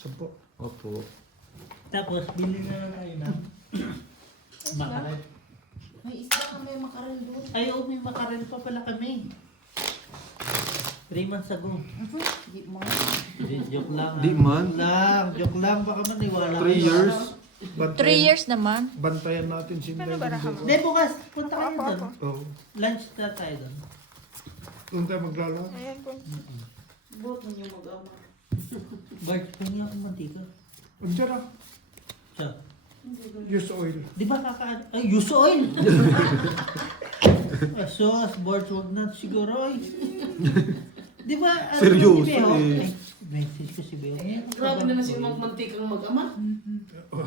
10. Opo. Tapos, bili na lang tayo ng makarel. May isda ka, may makarel doon. Ay, oh, may makarel pa pala kami. 3 months ago. Di mo. Joke lang. Di man. Joke lang. Baka maniwala 3 years. 3 years naman. Bantayan natin si Inday. Hindi, bukas. Punta kayo doon. Oo. Lunch na tayo doon. Doon tayo maglalaro. Buot mo yung mag-ama. Bart, pangin ako mantika. Andiyan na. Siya. Use oil. Di ba kakaan... Ay, use oil! Sos, Bart, huwag na siguro. Ay. Di ba... ano Seryoso, si Beo? eh. Ay, message ko si Beo. Grabe naman si mantikang mag-ama.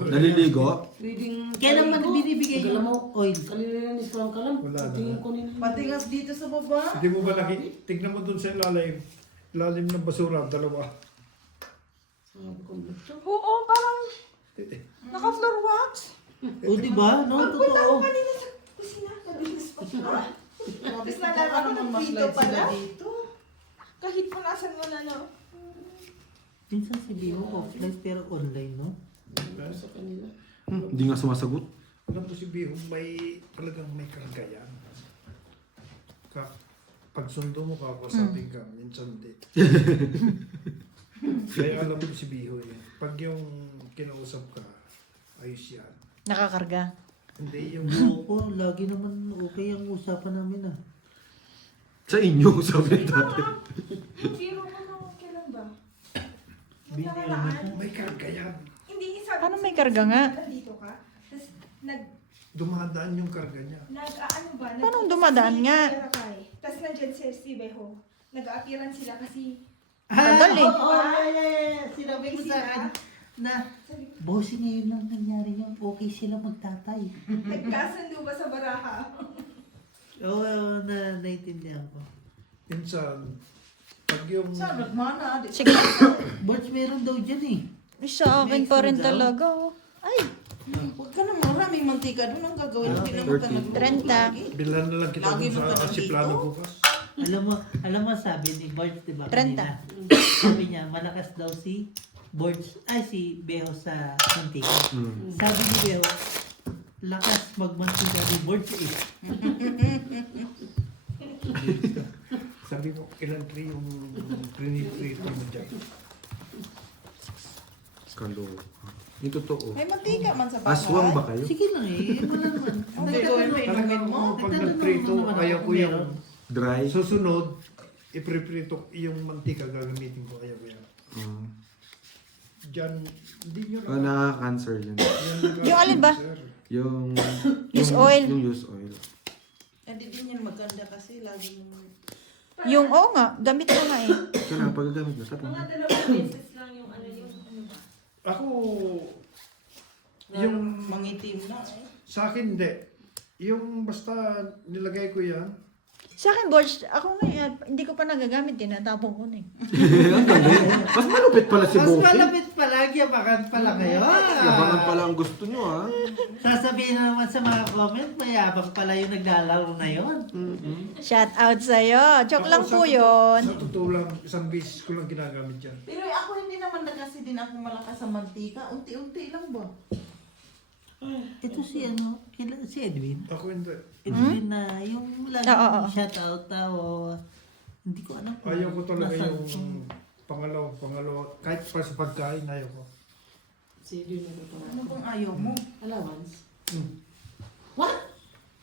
Naliligo? Reading. Kaya naman binibigay yung oil. Kalilinis ko lang kalam. Wala na. Tingin ko nila. Patingas dito sa baba. Hindi mo ba tignan mo doon sa ilalim. Lalim ng basura, 2. Sabi ko, ito. Oo, parang naka-floor wax. O, di ba? No, totoo. Kanina sa kusina, nalinis pa siya. Tapos nalala ko ng dito pala. Kahit kung nasan mo na, no? Minsan si Beo offline pero online, no? Sa kanila. Hindi nga sumasagot. Alam mo si Bihong talagang may kargayan. Pag sundo mo ka, kasabing ka, minsan di. Kaya alam mo si Biho yan. Pag yung kinausap ka, ayos yan. Nakakarga. Hindi yung... Oo, lagi naman okay ang usapan namin, ah. Sa inyo, sabi natin. Biro mo nung kailan ba? Binili mo. May kargayan. Hindi, sabi Paano ko may sa- karga nga? Dito ka. Tapos Dumadaan yung karga niya. ano ba? Paano dumadaan nga? Tapos nandyan si Beho. Nag-aakiran sila kasi Madali. Oo, sinabi ko sa akin na bossing ngayon lang nangyari yung okay sila magtatay. nagkasundo ba sa baraha? Oo, naintindihan ko. Minsan, pag yung... Saan nagmana? Sige. Birds meron daw dyan eh. Sa akin pa rin talaga. Oh. Ay, Huwag ka na maraming mantika doon ang gagawin. Hindi naman ka 30. Bilan na lang kita Lagi dun mo ka sa asiplano nandito? bukas. Alam mo sabi ni Birds, di ba? 30. kanina? Sabi niya, malakas daw si Birds, si Beho sa mantika. Sabi ni Beho, lakas magmantika ni Birds eh. Sabi mo, ilan 3 yung priniprito mo dyan. Kalo. Yung totoo. May mantika man sa bahay. Aswang ba kayo? Sige lang eh, wala naman. Hindi ko may inumin mo. Pag nagprito, ayaw ko yung... Dry? Susunod, ipriprito yung mantika gagamitin ko. Ayaw ko yan. Diyan, hindi nyo Oh, nakaka-cancer yun. Yung alin ba? Yung... Use oil. Yung use oil. Hindi din yan maganda kasi lagi mo. yung nga, damit ko nga eh. Kaya na, pagagamit na. Tapos. Mga 2 beses lang yung ano ba? Ako, yung Mangitim na eh. sa akin hindi. Yung basta nilagay ko yan, Sa akin, boss, ako nga, hindi ko pa nagagamit, tinatapon ko na eh. Ang galing. Mas malupit pala si Mas Bossing. malapit pala, yabakan pala kayo. Labangan pala ang gusto nyo, ha? Sasabihin na naman sa mga comment, mayabang pala yung naglalaro na yun. Shout out sa'yo. Joke lang ako po yun. Sa totoo lang, isang beses ko lang ginagamit yan. Pero ako hindi naman na kasi din ako malakas sa mantika. Unti-unti lang ba? Ito si si Edwin. Ako hindi. Edwin na yung Oo, oo. shout out hindi ko alam. kung Ayaw ko talaga nasaan yung pangalawa, kahit para sa pagkain, ayaw ko. Sige na ito. Ano kung ayaw mo? Allowance? Hmm. What?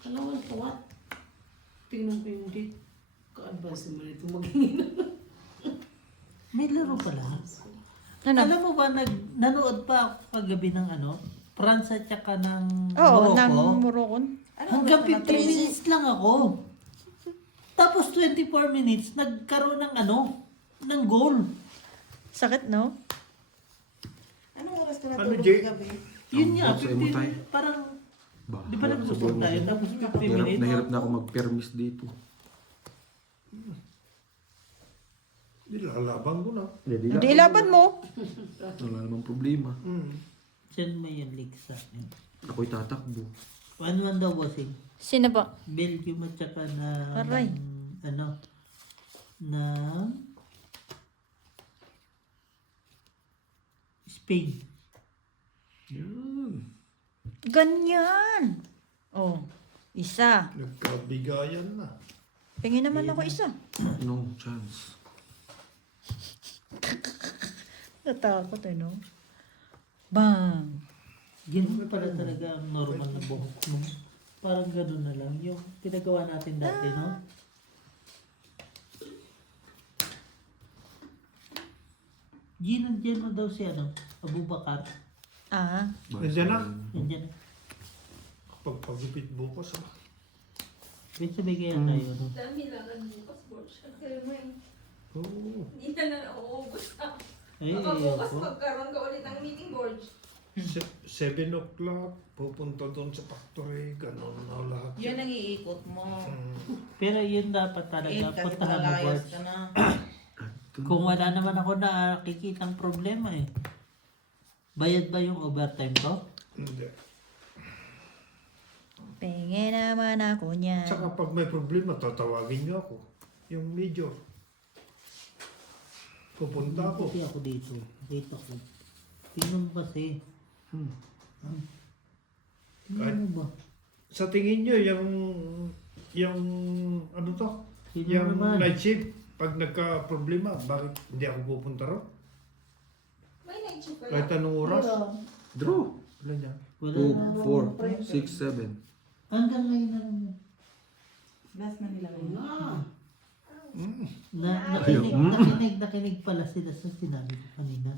Allowance for what? Tingnan ko yung date. Ka-advance naman ito maging May laro pala. Ano? Alam mo ba, nanood pa ako kagabi ng France at saka ng Oo, Morocco. ng Moroccan. Hanggang 15 minutes lang ako. Tapos 24 minutes, nagkaroon ng ng goal. Sakit, no? Anong oras ka Ano, natulog Jay? gabi? Yun Ang nga, boss, mo tayo. parang, Bah, di ba nagsusot tayo? Tapos 15 minutes. Nahirap na ako mag-permis dito. Nilalabang ko na. Hindi laban mo. Wala namang problema. Send mo yung link sa akin. Ako'y tatakbo. 1-1 daw, bossing. Sino ba? Belgium at saka na Aray. na Spain. Yan. Ganyan. Oh, isa. Nagkabigayan na. Pingin naman ako isa. No chance. Natakot no? Bang! Ganun pala talaga ang normal na buhok mo. Parang gano'n na lang. Yung pinagawa natin dati, no? Nandiyan na daw si Abubakar. Ah, Nandiyan na. Nandiyan. Kapag pagupit bukas ah. Wait, sabay kaya tayo, no? Dami lang ang bukas, Borge. Kasi mo eh. Oo. Hindi na nauubos na. Ay, Baka bukas ayoko. magkaroon ka ulit ng meeting, Borge. 7 o'clock, pupunta doon sa factory, gano'n na lahat. Yun ang iikot mo. Mm. Pero yun dapat Eh, talaga, kasi puntahan mo, malayas Borge. ka na. Kung wala naman ako nakikitang problema eh. Bayad ba yung overtime ko? Hindi. pingin naman ako niyan. Tsaka pag may problema, tatawagin niyo ako. Yung major. Pupunta ako. Kasi ako dito. Dito ko. Tingnan mo kasi. Tingnan mo ba? Sa tingin niyo, yung ano to? Sino Yung naman? night shift, pag nagka-problema, bakit hindi ako pupunta ron? May night shift Kahit pala. anong oras? Draw. Wala niya. Wala 2, na. 4, 6, 7. Hanggang ngayon na lang yun. Last na nila ngayon. Nakinig pala sila sa sinabi ko kanina.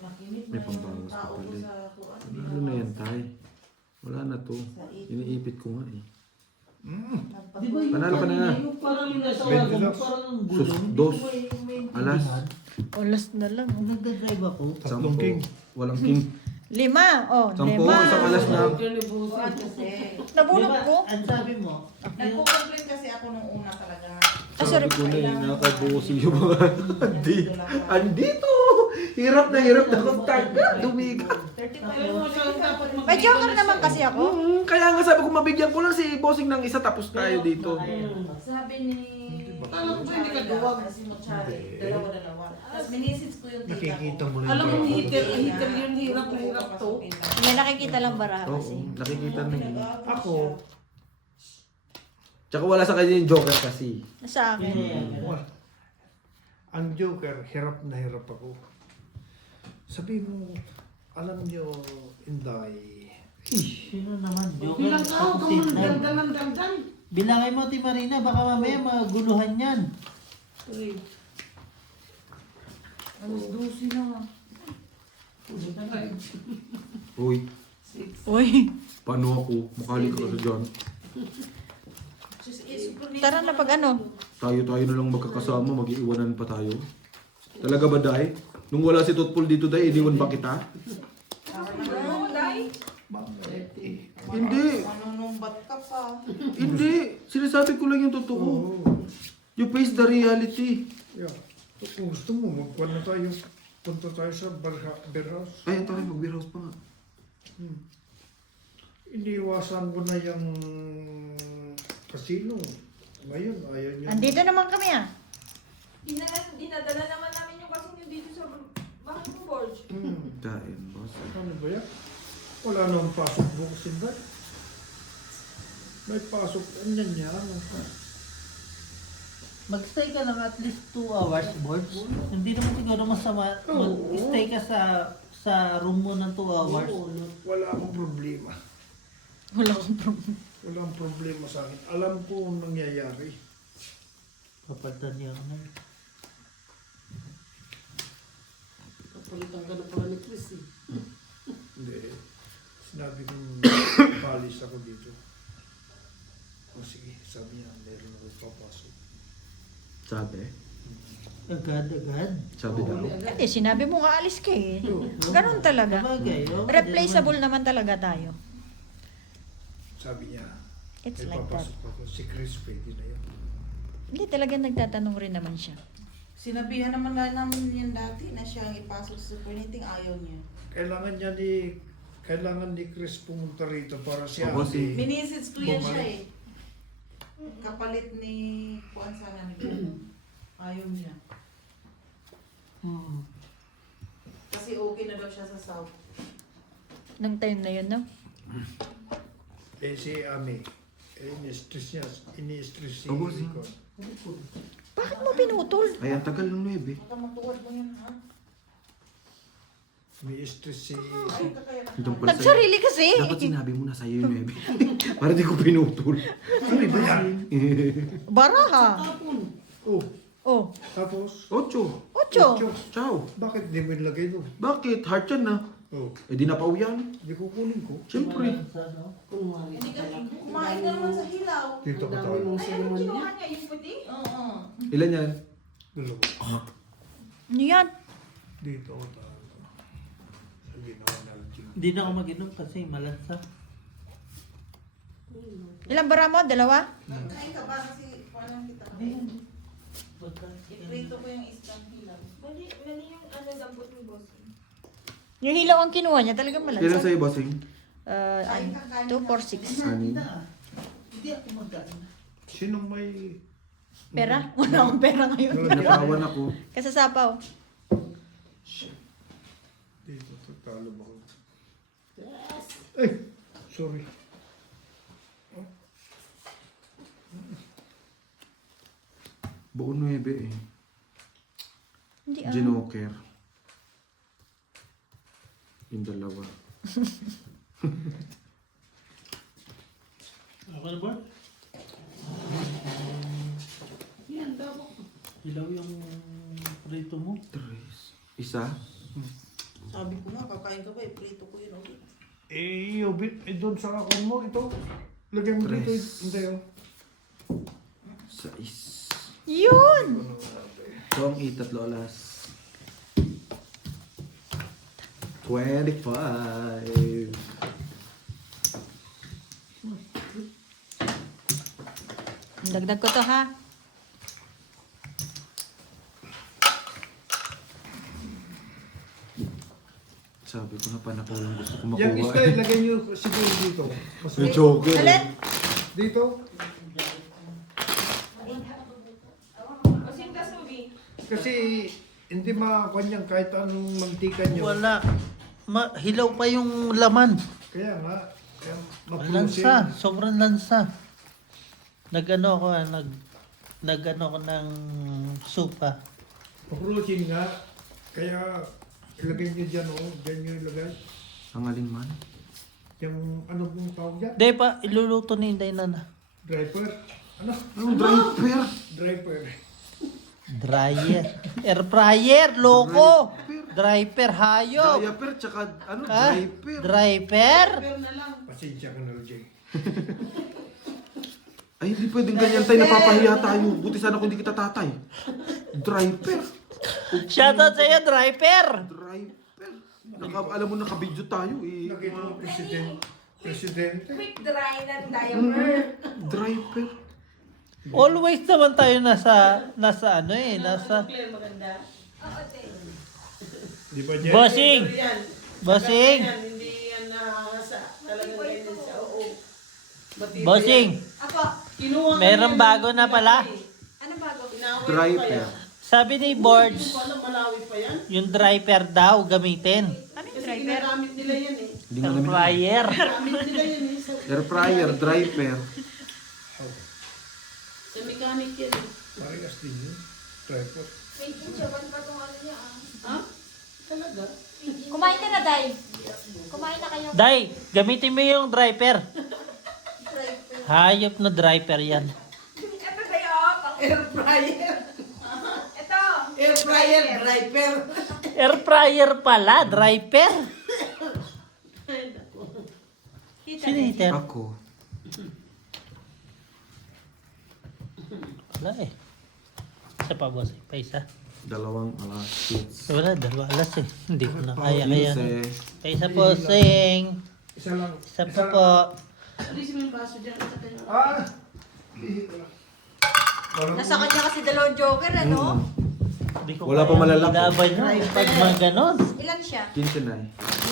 Makinig May na pambawas yung pa tao pala ko eh. sa kuan. Ano na yan, tay? Wala na to. Iniipit ko nga eh. Di ba yung Panalo ka na nga. yung parang yung nasa wagon, Bendilas. parang ang Sus, gulong. Hindi dos. ko may Alas. intindihan. Olas na lang. Kung nagdadrive ako, Tatlong king. Walang king. 5. Oh, 10, 5. isang alas na. Kuan kasi. Nabulog Diba, ko. ang sabi mo, Nagko-complain kasi ako nung una talaga. Ah, sorry. Sabi ko na eh, nakabusin yung mga andito. Hirap na akong dumiga. 35 May joker naman kasi ako. Kaya nga sabi ko mabigyan ko lang si bossing ng isa tapos tayo dito. Sabi ni... Alam ko ba hindi ka duwag? Si Mochari, dalawa-dalawa. Tapos minisis ko yung tita Nakikita ko. mo na Alam mo, trabaho hitter doon. yun, hirap na hirap to. Hindi nakikita lang baraha Oo, kasi. nakikita na yun. Ako, Tsaka wala sa kanya yung joker kasi. Sa akin. wala. Ang Joker, hirap na hirap ako. Sabi mo, alam niyo, Inday, sino naman? Joker. Bilang ka, Ako huwag si kang Ned. magdandan. Bilangin mo, Ti Marina, baka mamaya maguluhan yan. Alas 12 na. Uy, Uy, paano ako? Makali ka kasi dyan. tara na pag ano. Tayo na lang magkakasama, mag-iiwanan pa tayo. Talaga ba, Day? Nung wala si Totpol dito, Day, iniwan ba kita? Oo, Day. Hindi. Manunumbat ka pa. Hindi. Sinasabi ko lang yung totoo. You face the reality. yeah. Kung gusto mo, magkuhan na tayo. Punta tayo sa beer house. Ay, tayo mag-beer house pa nga. Iniwasan ko na yung casino. Ngayon, ayaw niya. Andito naman kami ah. Dinadala naman namin yung kasi nyo dito sa bahay mo, Borge. Kain, boss. Ano ba yan? Wala nang pasok bukas hindi. May pasok. Anyan niya. Mag-stay ka lang at least 2 hours, Borge. Hindi naman siguro masama. Mag-stay ka sa room mo ng 2 hours. Wala akong problema. Wala akong problem. Walang problema sa akin. Alam ko ang nangyayari. Papalitan niya ako na. Kapalitan ka na pala ni Chris eh. Hindi. Sinabi kong palis ako dito. O sige, sabi niya, meron ako papasok. Sabi? Agad-agad. Sabi daw. Hindi, sinabi mo aalis ka eh. Ganun talaga. Sabagay, oh. Replaceable naman talaga tayo. Sabi niya, It's may like that. papasok ako. Si Chris, pwede na yun. Hindi, talagang nagtatanong rin naman siya. Sinabihan naman namin yan dati na siya ang ipasok sa super knitting. Ayaw niya. Kailangan ni Chris pumunta rito para siya. Ako si- Minisis ko yan siya Bumalik. eh. Kapalit ni Juan sana ni Beno. Ayaw niya. daw siya sa South. Nung time na yun, no? Eh si Ami, ini-stress niya, ini-stress si Oh, boss. Rico. Bakit mo pinutol? Ay, ang tagal ng 9. May stress si... Hanggang pala sa'yo. Nagsarili kasi. Dapat sinabi mo na sa'yo yung 9. Para di ko pinutol. Sorry ba yan? Baraha. Tapon. Oh, Oh, tapos... 8. 8. Ciao. Bakit di mo ilagay doon? Bakit? Heart yan na. Oh, Eh di napauwi yan. di ko kunin ko. Siyempre. Kunwari Hindi ka ka lang. kumain ka naman sa hilaw. Dito ka Ang dami tayo. mong Ay, ano seremon kinuha niya. niya? Yung puti? Oo. Ilan yan? Dalawa. Ano yan? Dito ako tayo. Sa ginawa na lang. Hindi na ako mag-inom kasi malansa. Ilang bara mo? Dalawa? Kain ka ba? Kasi parang kita ka. Iprito ko yung isang hilaw. Mali yung ano dampot ni boss. Yung hilaw ang kinuha niya, talagang Ilan malansa. sa'yo, bossing? 2, 4, 6. Anin. Hindi ako mag-ano. Sino may... Pera? Wala akong pera ngayon. Pinapawan ako. Kasasapaw. Dito, talo ba ako? Ay! Sorry. Buo 9 eh. Hindi Ginoker. Yung dalawa. Okay na ba? Yan daw. Ilaw yung prito mo. 3. Isa. Sabi ko nga, kakain ka ba? Iprito ko yun. Okay. Eh, yobit. Eh, doon sa akong mo, ito. Lagyan mo dito. Tres. Hindi, oh. 6. Yun! Ito ang 8 at lolas. 25. Dagdag ko to ha. Sabi ko na pa na lang gusto ko Yan makuha. isa, ilagay nyo siguro dito. Mas May joker. Alin? dito. Kasi yung tasubi. Kasi hindi makakanyang kahit anong mantika nyo. Wala. Hilaw pa yung laman. Kaya nga, kaya Lansa. maplusin. Sobrang lansa. Nag-ano ako, nag-ano ako ng supa. Maplusin nga. Kaya ilagay nyo dyan, oh. Dyan nyo ilagay. Ang aling man. Yung ano pong tawag dyan? Di pa, iluluto ni Inday na. Driver. Ano? Yung driver. Driver. Dryer. Air fryer, loko. Driver, hayop. Driver, tsaka ano, Ha? driver. Driver? Pero na lang. Pasensya ka na, Jay. Ay, hindi pwedeng ganyan tayo, napapahiya tayo. Buti sana kung hindi kita tatay. Driver. Shoutout sa'yo, driver. Driver. Alam mo, nakabidyo tayo eh. Nakita mo, presidente. Quick dry ng diaper. Driver. Always naman tayo nasa ano eh, nasa... Clear maganda. Oo, te. Di ba, Jay? Bossing! Pero yan. Bossing! Yan, hindi yan nakakasa. Talagang ganyan siya. Oo. Matibay Bossing! yan. Ako, Kinuha nga Meron niya bago ng na pala. pinakay. ano bago? Inaway pa Driver. yan. Sabi ni Hindi Boards, ko alam, malawi pa yan. yung driver daw gamitin. Ano yung Kasi driver? ginagamit nila yan eh. Hindi nga Air namin. fryer. Gamit nila yan eh. Air fryer, driver. Sa mechanic yan eh. Parehas din yun. Driver. May kinsaban pa tong ano niya ah. Ha? Talaga? Kumain ka na, Day. Kumain na kayo. Day, gamitin mo yung driver. Hayop na driver yan. Ito tayo, pang... Air fryer. Ito. Air fryer, driver. Air fryer pala, driver. Sino iter? Ako. Wala eh. Isa pa boss, pa isa. Dalawang alas. Kids. Wala, dalawa alas eh. Hindi ko na kaya kaya. Pa isa po, sing. Isa lang. Isa pa po. Alisin mo yung baso dyan. Sa kanya. Ah! Dito lang. Nasa kanya kasi dalawang joker, ano? Hindi ko Wala kaya pa malalaki. ilaban nyo pag mga ganon. Ilan siya? 15 na.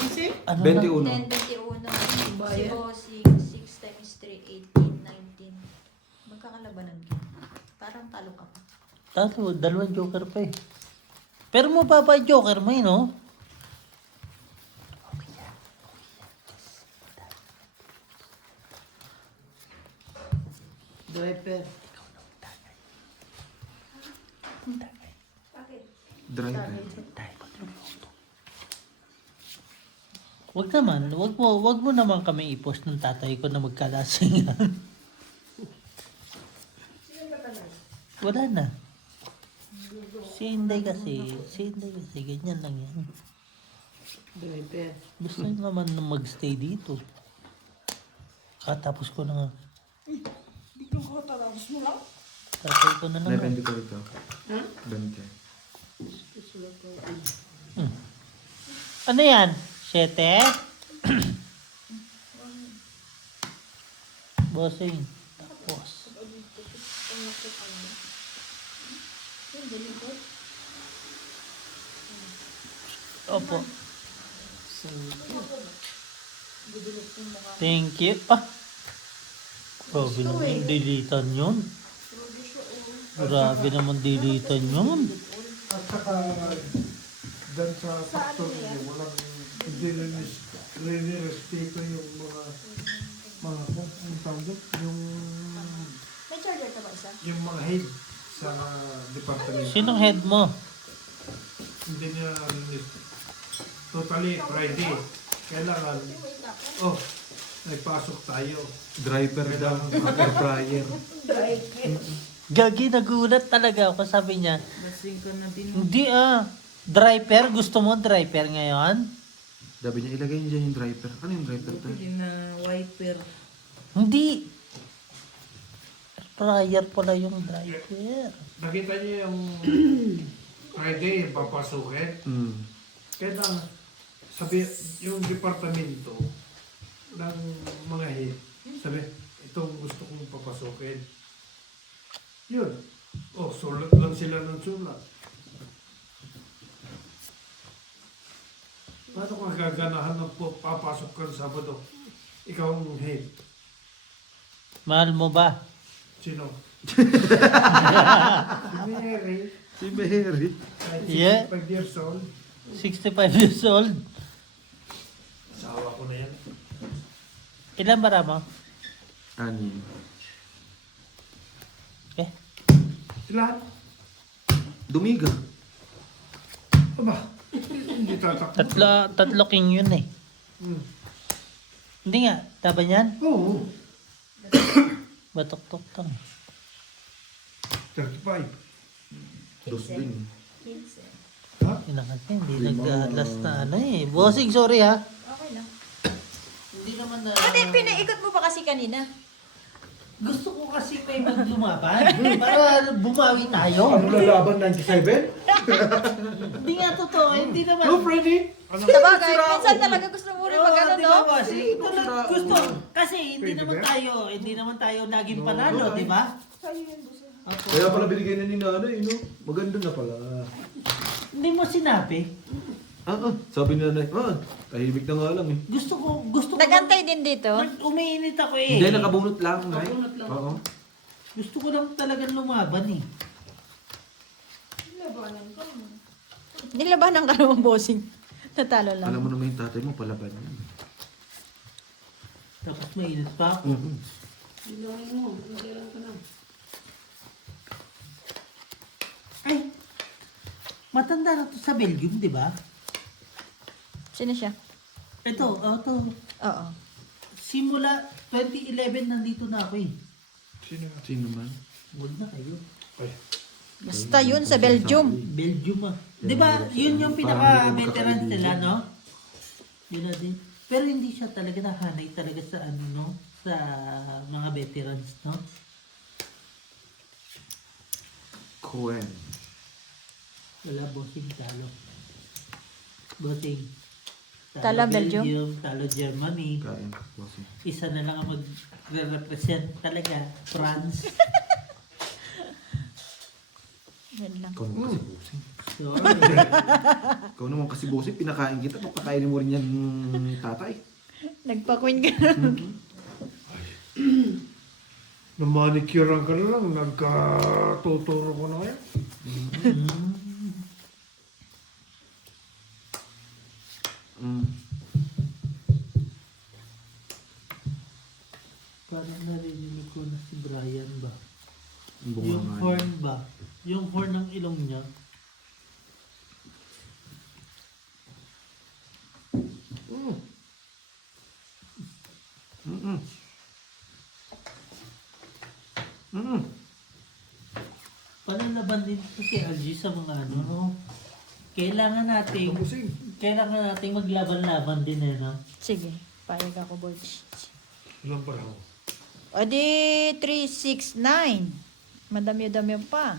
Isip? Ano na? 21. 10, 21. Bayan. 6 times 3, 18, 19. Magkakalabanan ka. Parang talo ka pa. Talo, dalawang joker pa eh. Pero mo pa pa joker mo eh, no? Driver. Bakit? Driver. Wag mo naman kami i-post ng tatay ko na magkalasingan. Wala na. Si Inday kasi, ganyan lang yan. Driver. Gusto niya naman na magstay dito. Katapos ko na nga. Hindi ko tatapos mo lang. Tatay ko na naman. Depende ko rito. Ha? 20. Ano yan? 7? Bossing. Tapos. Opo. Thank you. Ah. Grabe naman dilitan yun. Grabe naman dilitan yun. At saka, dyan sa factory, walang hindi respeto yung mga kung tawag doon, May charger ka ba isa? yung mga head sa department. Sinong head mo? Hindi niya totally Friday. Kailangan, may pasok tayo. Driver daw. Air fryer. Gagi, nagulat talaga ako. Sabi niya, Lasing ka na din. hindi driver, gusto mo driver ngayon? Sabi niya, ilagay niyo dyan yung driver. Ano yung driver tayo? Pili na wiper. Hindi. Fryer pala yung driver. Nakita niyo yung Friday, papasukin. Kailangan, sabi, yung departamento ng mga head, sabi, itong gusto kong papasukin. Yun. Sulat lang sila ng sulat. Paano kung gaganahan ng papasok ka ng Sabado? Ikaw ang head. Mahal mo ba? Sino? Si Mary, Si Mary. kahit Yeah. 65 years old. 65 years old. Asawa ko na yan. Ilan ba mo? Anin. Eh, Sila? Dumiga. Aba, hindi tatakbo. tatlo king yun eh. Hmm. Hindi nga, taba niyan? Oo, Batok-tok tang. 35. Dos din. 15. Ha? Ina kasi, hindi nag-last na ano eh. Bossing, sorry ha. Okay lang. Hindi naman na... Ate, pinaikot mo pa kasi kanina. Gusto ko kasi kayo maglumaban para bumawi tayo. Ano lalaban 97? Hindi nga totoo, hindi naman. No, Freddy! Ano? Sabagay, minsan talaga gusto mo rin Oo, mag-ano, di no? ba, bossing? Gusto. Kasi hindi Pwede naman ba? tayo naging panalo, di ba? Sa'yo yan, boss. Opo. Kaya pala binigay na ni nanay, no? Maganda na pala. Hindi mo sinabi. Sabi ni nanay, tahimik na nga lang eh. Gusto ko. Nagantay din dito. Umiinit ako eh. Hindi, nakabunot lang. Nay. Nakabunot lang. Oo. Gusto ko lang talagang lumaban eh. Labanan ka mo. Nilabanan ka naman, bossing. Natalo lang. Alam mo naman yung tatay mo, palaban yan. Tapos mainit pa ako. Bilangin mo. Kailan ka na. Ay, matanda na to sa Belgium, di ba? Sino siya? Ito. Oo. Simula 2011 nandito na ako eh. Sino? Sino man? Huwag na kayo. Ay, Basta yun sa Belgium. Belgium ah. Di ba, yun yung pinaka-veteran nila, no? Yun na din. Pero hindi siya talaga nahanay talaga sa ano, no? Sa mga veterans, no? Cohen. Wala, bossing, talo. Bossing. Talo, Belgium. Talo, Germany. Kain. Bossing. Isa na lang ang mag-represent talaga. France. Yan lang. Ikaw naman kasi bossing. Sorry. Ikaw naman kasi bossing, pinakain kita. Pagkakainin mo rin yan tatay. Nagpa-queen ka. na-manicurean ka na lang, nagkatuturo ko na ngayon. Parang narinig ko na Si Brian ba? Ang bunga Yung nga niya. horn ba? Yung horn ng ilong niya. Mm-mm. Mm-mm. Palalaban din ito si LG sa mga ano, no? Kailangan nating maglaban-laban din eh, no? Sige, payag ako, Borge. Ilang pa lang. O di, 3, 6, 9. Madami-dami pa.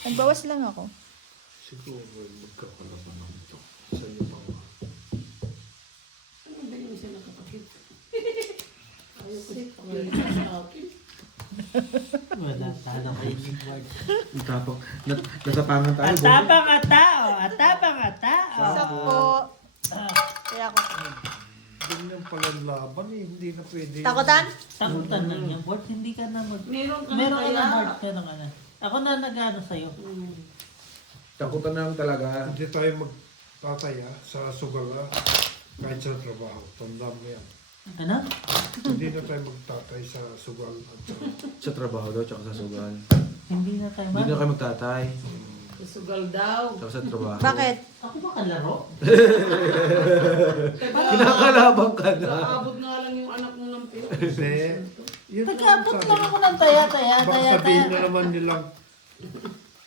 Nagbawas lang ako. Siguro magkakalaban ako ito. Sa iyo pa nga. Ano ba yung isa nakapakit? Ayaw ko siya pangalit sa akin. Wala, talo kayo ni Bart. Ang tapang. Nasapangan tayo. boy. Atapang at tao! Atapang at tao! Sakpo. Kaya ako. Ganyan pala laban eh. Hindi na pwede. Takutan? Takutan lang yan, Bart. Hindi ka na Meron ka Meron ka kaya? na heart, meron ka na. Ako na nag-ano sa'yo. Takutan na lang talaga. Hindi tayo magtataya sa sugala kahit sa trabaho. Tandaan mo yan. Ano? Hindi na tayo magtatay sa sugal at sa... Sa trabaho daw, tsaka sa sugal. Hindi na tayo Hindi na kayo magtatay. Sugal daw. Tsaka sa trabaho. Bakit? Ako ba kalaro? Kinakalabang ka na. Nakaabot nga lang yung anak mo ng pila. Hindi. Yun lang Nag-abot sabi. lang ako ng taya. Baka sabihin na naman nilang...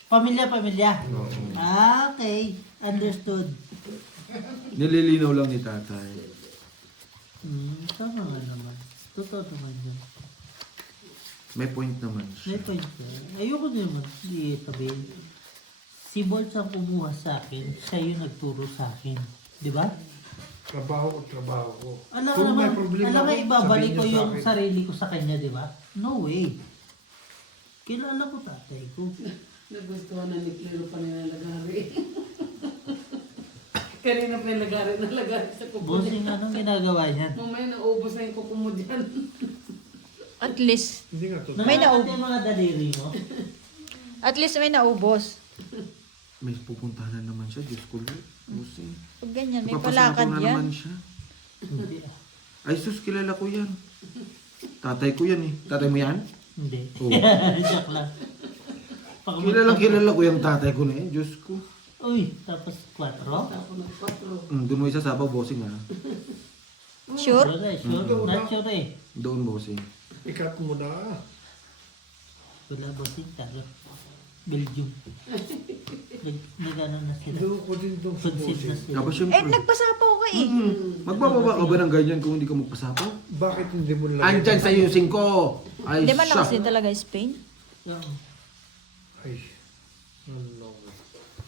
Pamilya. Ah, okay. Understood. Nililinaw lang ni tatay. Tama nga naman. Totoo naman yun. May point naman siya. May point yun. Ayoko naman. Hindi sabihin. Si Bolts ang kumuha sa akin. Siya yung nagturo sa akin. Di ba? Trabaho ko. Alam Kung may naman, problema alam mo ako, ibabalik sabihin ko niyo sa yung akin. sarili ko sa kanya, di ba? No way. Kilala ko tatay ko. Nagustuhan na ni Claro pa nilalagari. Kanina pa nalagari sa kubo Bossing, niya. anong ginagawa niyan? Mamaya naubos na yung kuko mo dyan. At least. Hindi nga to. May Nakakata yung mga daliri mo. At least may naubos. May pupuntahan na naman siya. Diyos ko Lord. Busing. Pag ganyan, may Papasako palakad na yan. naman siya. Hindi. Ay sus, kilala ko yan. Tatay ko yan eh. Tatay mo yan? Hindi. Oo. Joke lang. Kilala ko yung tatay ko na eh. Diyos ko. Uy, tapos 4? Ako nagpatro. Doon mo isa sabaw, bossing ah. Sure? Sure. Not sure eh. Doon, bossing. Ikat mo na. Wala bossing, talo. Belgium. Nag-ano na sila. Doon ko din doon sa Conceal na bossing. sila. Tapos Eh, syempre. nagpasapaw ka eh. Magbababa ka ba ng ganyan kung hindi ka magpasapaw? Bakit hindi mo lang... Andyan sa using ko. Ay, Hindi man siya. lakas din talaga Spain. Yeah. Ay. Ano.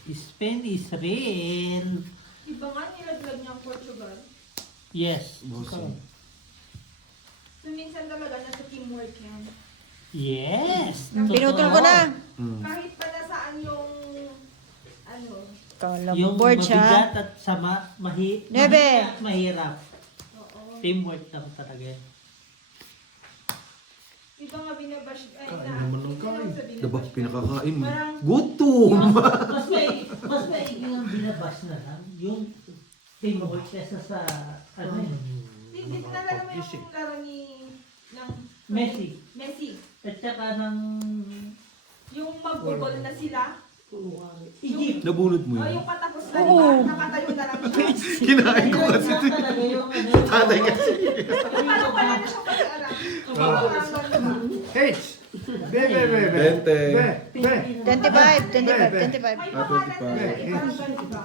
Spain is real. Iba nga nilaglag niya ang Portugal. Yes. Bossing. So, minsan talaga nasa teamwork yan. Yes. Pinutol ko na. Mm. Kahit pa nasaan yung, ano, Kala mo Yung board siya. mabigat at sama, Nebe. at mahirap. oo. Teamwork lang talaga yan. Iba nga binabash, ay, Kain na, naman ng hindi kain. naman sa binabash. Diba, pinakakain mo. Parang, Gutom! mas may yung binabash na lang. Yung teamwork kesa sa ano yun. hindi nalala mo yung laro ni, ng, Messi. Messi. At saka ng Yung magbubol na sila. Kunwari. Egypt. Nabunot mo O yun. yung patapos na, Oo. diba? Nakatayo na lang siya. Kinain ko kasi. Yan talaga yung ano. Tatay kasi. Paano pala na siya pag-aaral? H! Be. Bente. Be. 25, 25, 25. May pangalan na siya. 25. Parang ganun ba?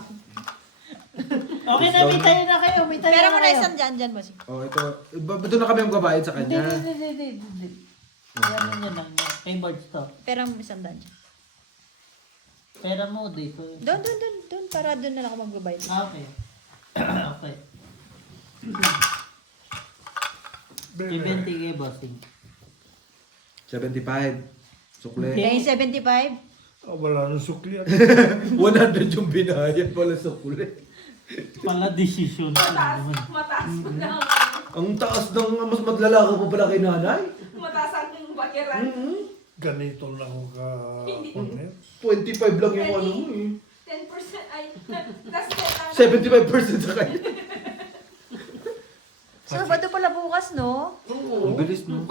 Okay na, may tayo na kayo. May tayo Pero na mo na kayo. isang dyan, boss. Oh, ito. Ito na kami ang babayad sa Hindi, kanya. hindi. Yan yun lang. Kay boards to. Pero mo isang dyan. Pera mo dito. Doon. Para doon na lang ako magbabayad. Ah, okay. Okay. May 20 kay bossing. 75. Sukle. Kaya yung 75, Wala nang sukli. 100 yung binayad pala sukle. Pala decision. Mataas mo na. Ang taas ng mas madlalaka pa pala kay nanay. Mataas ang yung bakiran. Ganito lang ako ka... Hindi. 25 lang yung ano mo eh. 10% ay, tas 75% sa kanya. Sabado pala bukas, no? Ang bilis no?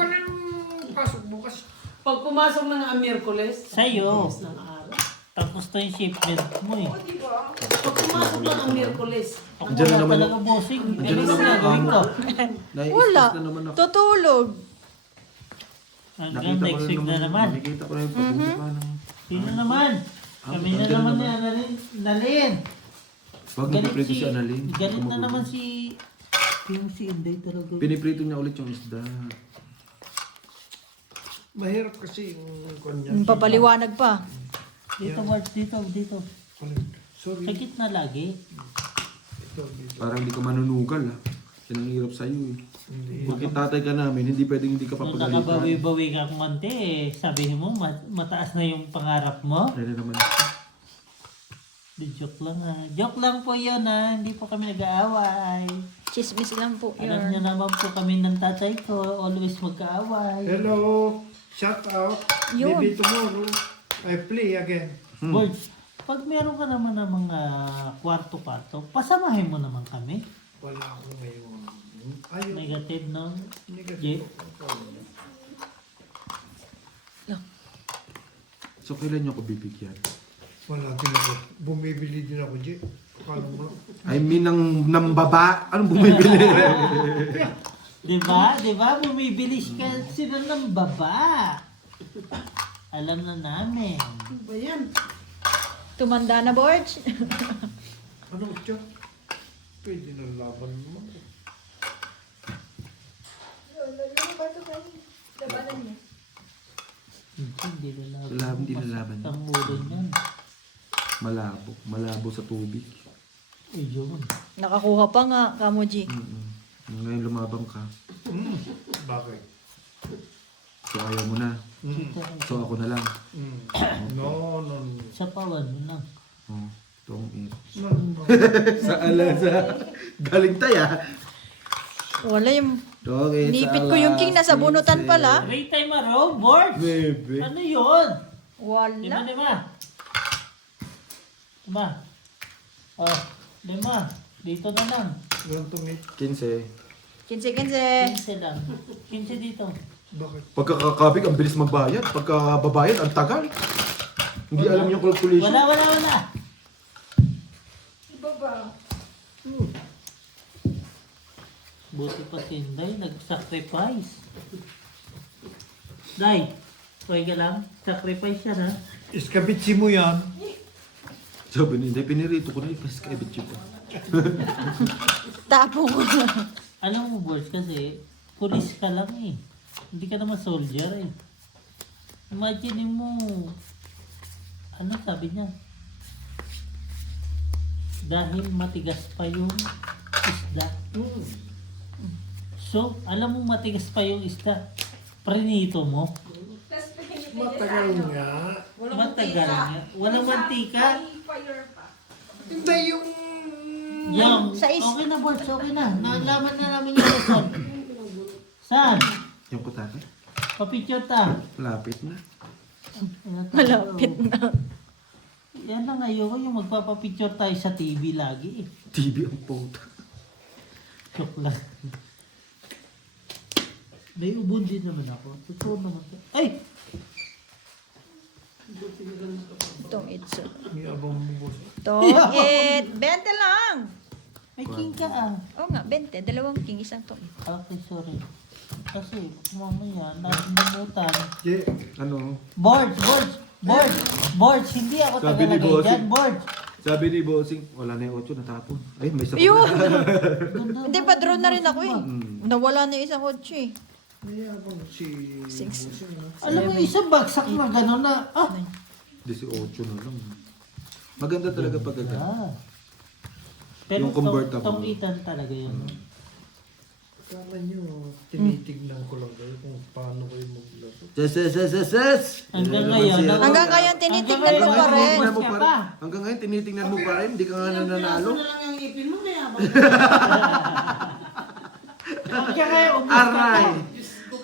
pasok bukas. Pag pumasok ng Miyerkules, Sa'yo. Miyerkules ng araw. Tapos na yung shipment mo eh. Oo, di ba? Pag pumasok lang ang Miyerkules, Ako Diyan na wala naman talaga bossing. Diyan na Ano naman gagawin ko? Wala. Na naman ako. Tutulog. Hanggang Nakita ko next rin week na naman. Nakikita ko na yung pag-usapan ng... Sino naman? Kami na Diyan naman naman. ni Annalyn. Wag Galit napiprito si... si Annalyn. Galit na naman si... Yung si Inday talaga. Piniprito niya ulit yung isda. Mahirap kasi yung kanya. Papaliwanag pa. Dito, Mark. Dito. Sorry. Sa gitna lagi. Ito, dito. Parang hindi ka manunugal ah. Yan ang hirap sa'yo eh. Hindi. Bakit tatay ka namin, hindi pwedeng hindi ka Kung papagalitan. nakabawi-bawi ka konti eh, sabihin mo mataas na yung pangarap mo. Yan na naman. Di joke lang ah. Joke lang po yun ah. Hindi po kami nag-aaway. Chismis lang po Alam niyo yun. naman po kami ng tatay ko. Always magkaaway. Hello. Shout out. Yun. Maybe tomorrow I play again. Boys, pag meron ka naman ng mga kwarto-kwarto, pasamahin mo naman kami. Wala ako ngayon. Ayaw. Negative, no? Negative. So kailan niyo ako bibigyan? Wala din ako. Bumibili din ako, Jay. Akala mo. I mean, ng baba. Anong bumibili? Diba? Bumibili ka sila ng baba. Alam na namin. ano ba yan? Tumanda na, Borge. Ano siya? Pwede na laban mo. Ano ba ito kayo? Labanan niya. Hindi lalaban. Hindi lalaban. Ang ulo niyan. Malabo. Malabo sa tubig. Yun. Nakakuha pa nga, Kamuji. Ngayon lumabang ka. Bakit? So ayaw mo na. So ako na lang. No. Sa pawan mo lang. Oh, tong it. No. Sa alasa. Galing taya. Wala yung... Tong it. Nipit ko yung king, nasa bunutan pala. 3 time a row, board. Bebe. Ano yun? Wala. Lima. Oh, 5. Dito na lang. Ganito meet. 15. 15. 15 lang. 15 dito. Bakit? Pagkakakabig, ang bilis magbayad. Pagkababayad, ang tagal. Hindi alam yung calculation. Wala. Iba ba? Buti pa si Inday, nag-sacrifice. Day, okay ka lang? Sacrifice siya na. Iskabitsi mo yan. Sabi ni Inday, pinirito ko na ipaskabit yun. Tapong. Alam mo, boys, kasi pulis ka lang eh. Hindi ka naman soldier eh. Imagine mo, ano sabi niya? Dahil matigas pa yung isda. So, alam mo matigas pa yung isda. Prinito mo. Tapos pinipili Matagal nga. Matagal nga. Walang mantika. May fire pa. Hindi yung... Yung, Sais. okay na boys, okay na. Nalaman na namin yung lesson. Saan? Yung kutata, Papicture ta. lapit na. Malapit na. Yan na ngayon yung magpapapicture tayo sa TV lagi eh. TV ang puta. Joke lang. May ubod din naman ako. Totoo naman. Ay! Itong itso. May abang mo boss. Itong it. 20 lang. May king ka ah. Oo nga, 20. 2 king, isang tong it. Okay, sorry. Kasi mamaya, nakalimutan. Jay, Ano? Boards, hindi ako Sabi ni tagalagay Bossing. dyan, boards. Sabi ni Bossing, wala na yung 8 natapon. Ay, may isa pa. Yun! Ganda. Hindi, pa-draw na rin ako eh. Nawala na yung isang kotse eh. may abang si... Six. Bossing, no? Alam mo, isang bagsak na gano'n na, 18 na lang. Maganda talaga pag ganda. Ah. Pero Yung convertible. tong-itan talaga yun. Kala nyo, tinitignan ko lang kayo kung paano kayo maglaro. Ses! Hanggang ngayon. Hanggang ngayon, tinitignan mo pa rin. Tinitingnan mo pa rin. Hanggang ngayon, tinitingnan mo pa rin. Hindi ka nga nananalo. Piraso na lang yung ipin mo, may abang. Hanggang ngayon, ubus ka pa. Aray!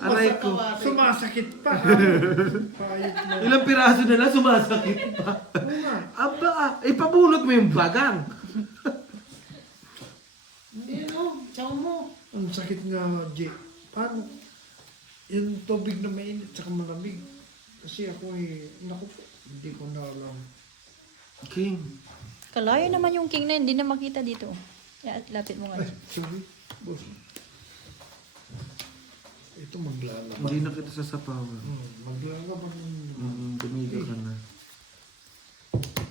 Aray ko. Sumasakit pa. Payot na. Ilang piraso na lang, sumasakit pa. Aba, ipabunot mo yung bagang. Hindi, no. Tsaka mo. Ang sakit nga, Jay. Paano? yung tubig na mainit saka malamig. Kasi ako naku po, hindi ko na alam. King. Kalayo naman yung king na yun, hindi na makita dito. Lapit mo nga. Ay, sorry, boss. Ito maglalaba. Hindi na kita sasapawan. Maglalaba Tumigil ka na.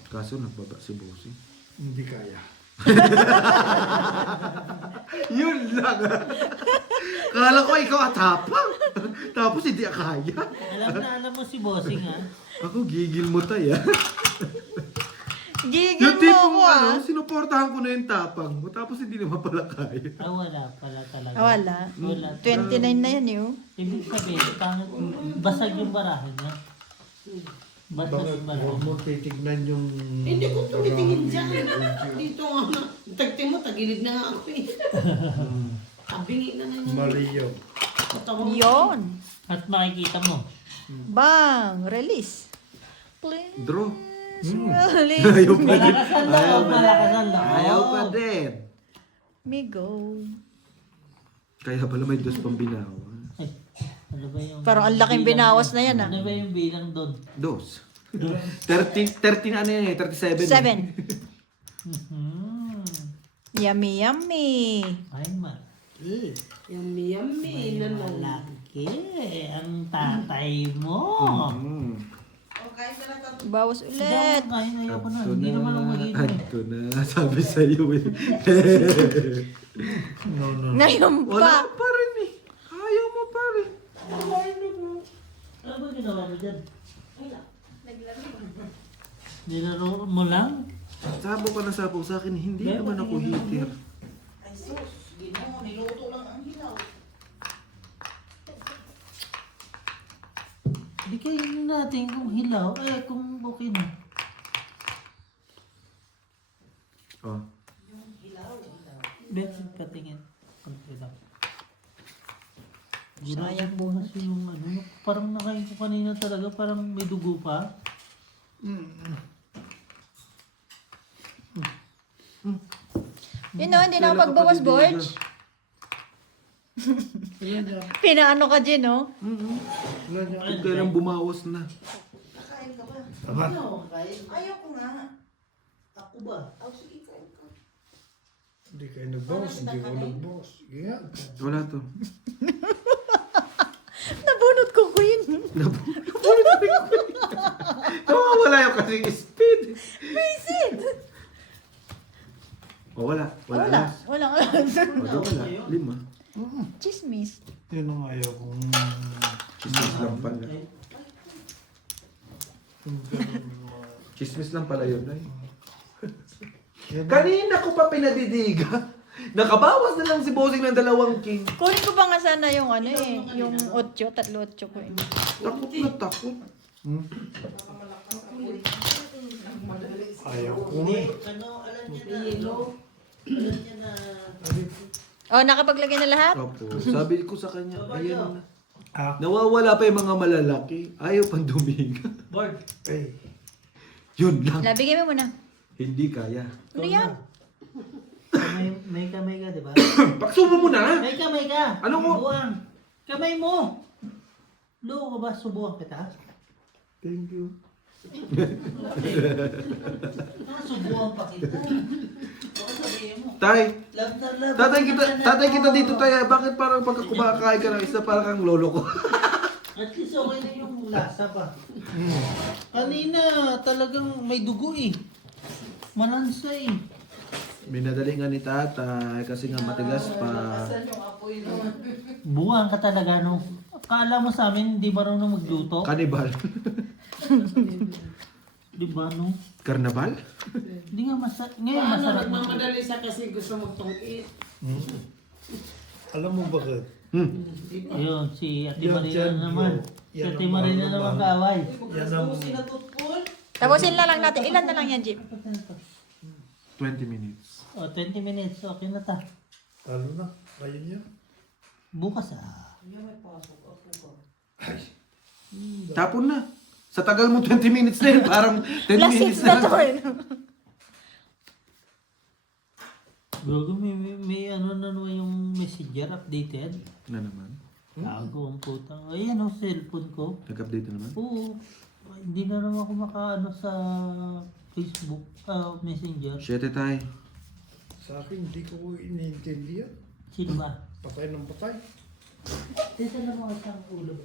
Kaso nagbaba si Bossing. Hindi kaya. Yun lang. Kala ko ikaw atapang. Tapos hindi kaya. Alam mo si Bossing ha. Ako gigil mo tayo. Gigil Yung mo tipong ako ah. sinuportahan ko na yung tapang mo. Tapos hindi naman pala kaya. Wala pala talaga. Wala. Wala. 29 na yan yun. Ibig sabihin, pangit, basag yung barahan niya. Basag Bakit yung huwag barahan. mo titignan yung... Hindi ko tumitingin dyan. Dito nga. Tagti mo, tagilid na nga ako eh. Tabingi na na yun. Mali yun. Patawang- Yon. At makikita mo. Bang! Release. Please. Draw. Release. Ayaw pa din. Malakas ang loob, malakas ang loob. Ayaw pa din. Me go. Kaya pala may Diyos pang binawa. Ay, ano ba yung... Parang ang laking binawas na yan ah. Ano ba yung bilang doon? Dos. 13 ano yan eh, 37. 7. Mhm. Yummy, yummy. Ay, Eh, Yummy, yummy. Nanon. malaki. Ang tatay mo. Bawas Hindi ulit. ako kain, ayoko na. Hindi naman ako mag-inom eh. Ito na, sabi sa'yo eh. no. Ngayon Wala pa. pa rin eh. Ayaw mo pa rin. Ano ba ginawa mo dyan? Nilaro mo lang? Sabo ka na sabaw sa akin, hindi naman ako hater. Hindi kainin natin kung hilaw. Kung okay na. Oh. Bensin patingin. Konti lang. Sayang bunas yung ano. Parang nakain ko kanina talaga. Parang may dugo pa. Yun o, hindi na ako pagbawas, Borge. Pinaano ka dyan, no? Kailang bumawas na. Aba, Ayoko nga. Ako ba? hindi kayo nag-boss, hindi ko nag-boss. Yeah. Wala to. Nabunot ko, Queen. Nawawala yung kasing speed. Visit. O wala. Wala. Wala. Last. Wala. O di wala. 5. Chismis. Yun ang ayaw kong... Chismis lang pala. Chismis lang pala yun. Ay. Kanina ko pa pinadidiga. Nakabawas na lang si Bossing ng 2 king. Kunin ko ba nga sana yung ano eh, yung 8, 3 8 ko eh. Takot na takot. Ayaw ko nga. Ano, alam niya na. Alam niya na. Oh, nakapaglagay na lahat? Opo. Sabi ko sa kanya, ayan na. Ah, Nawawala pa yung mga malalaki. Ayaw pang dumiga. Board. eh. Yun lang. Labigay mo muna. Hindi kaya. Ano yan? May kamay ka, di ba? Paksubo mo na! May kamay ka. Ano mo? Subuan. Kamay mo. Loko ka ba? Subuan kita. Thank you. Subuan pa kita. Baka sabihin mo. Tay, Love na love. tatay kita dito tayo. Bakit parang pagka kumakain ka ng isa, parang kang lolo ko? At least okay na yung lasa pa. Kanina talagang may dugo eh. Manansa eh. Minadali nga ni tatay kasi nga matigas pa. Buwan ka talaga no. Akala mo sa amin hindi marunong magluto? Kanibal. Di ba no? Karnabal? Hindi nga ngayon Paano masarap. nagmamadali siya kasi gusto magtungit? Alam mo bakit? Ayun, si Ate Yan, Marina yan, naman. Si yan Ate ang Marina mahal na naman mahal. kaaway. Yan ang... Tapusin na lang natin. Ilan na lang yan, Jeep? 20 minutes. O, 20 minutes. Okay na ta. Ano na? Kaya niya? Bukas ah. Tapon na. Sa tagal mo 20 minutes na yun, parang 10 Last minutes hits na to na. eh. Gago, may ano na naman yung messenger updated. Na naman. Gago ang putang. Ayan o, cellphone ko. Nag-update na naman. Oo. Hindi na naman ako makaano sa Facebook, Messenger. Shit, tay. Sa akin, hindi ko iniintindihan. Sino ba? Patay ng patay. Dito na mga isang ulo.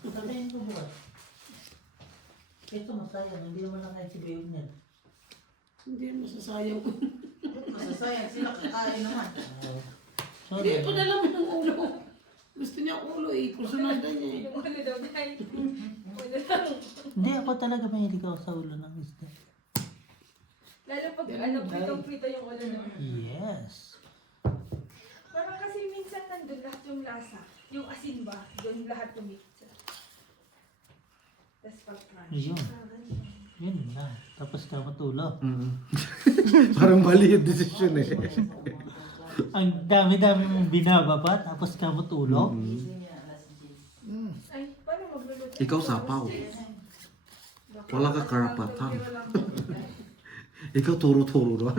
Sabihin ko bukas. Ito masayang, hindi naman na kahit si Bayon yan. Hindi yan masasayang. Masasayang sila, kakain naman. Sorry. Hindi, ito na lang yung ulo. Gusto niya ang ulo eh. Personalidad niya eh. Yung ulo daw dahil. Ulo lang. Hindi ako talaga mahilig ako sa ulo ng isda. Lalo pag ano, pritong-prito yung ulo naman. Yes. Parang kasi minsan nandun lahat yung lasa. Yung asin ba, yung lahat tumiksa. Tapos pag-crunch. Yun. Yun na. Tapos ka matulog. Parang mali yung desisyon eh. Ang dami-dami mong binababa, tapos ka matulog. Ay, paano magluluto? Ikaw sapaw. Wala ka karapatan. Ikaw turo-turo doon.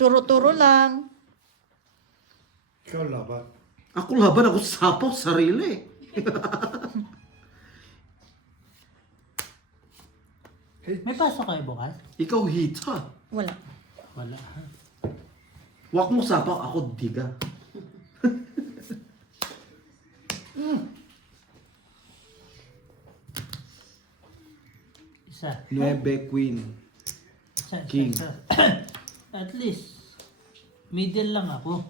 Turo-turo lang. Ikaw laban. Ako laban, ako sapaw, sarili. May pasok kayo bukas? Ikaw hita. Wala. Wala. Wak mo sapaw, ako diga. Isa. Nueve Queen. Isa. King. Isa. At least, middle lang ako.